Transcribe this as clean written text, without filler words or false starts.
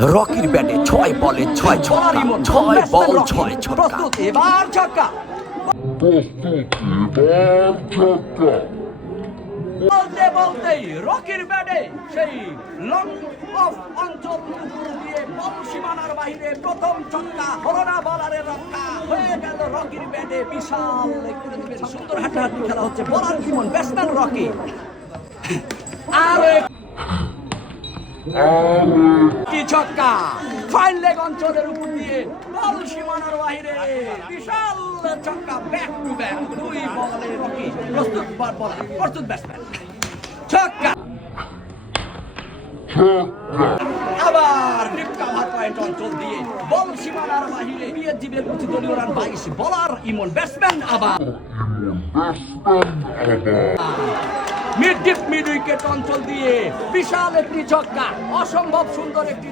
রকির ব্যাটে 6 বলে 6 ছক্কা, 6 বল 6 ছক্কা। প্রস্তুত, এবার ছক্কা। বলতে বলতেই রকির ব্যাটে সেই লং অফ অঞ্চল দিয়ে বল সীমানার বাইরে প্রথম ছক্কা। হলো না বলারের রক্ষা, হয়ে গেল রকির ব্যাটে। বিশাল সুন্দর হাঁটাহাঁটি খেলা হচ্ছে। বলার ইমন, ব্যাটসম্যান রকি। আরো কি ছক্কা, ফাইন লেগ অঞ্চলের উপর দিয়ে বল সীমানার বাইরে। বিশাল ছক্কা, ব্যাক টু ব্যাক, 2 বলে রকি। প্রস্তুত বলার, প্রস্তুত ব্যাটসম্যান, ছক্কা। আবার ডিপ কাভার পয়েন্ট অঞ্চল দিয়ে বল সীমানার বাইরে। বিএসজিবির প্রতিদলীয় রান 22। বলার ইমন, ব্যাটসম্যান আবার মিড ডিপ মিড উইকেট অঞ্চল দিয়ে বিশাল একটি ছক্কা। অসম্ভব সুন্দর একটি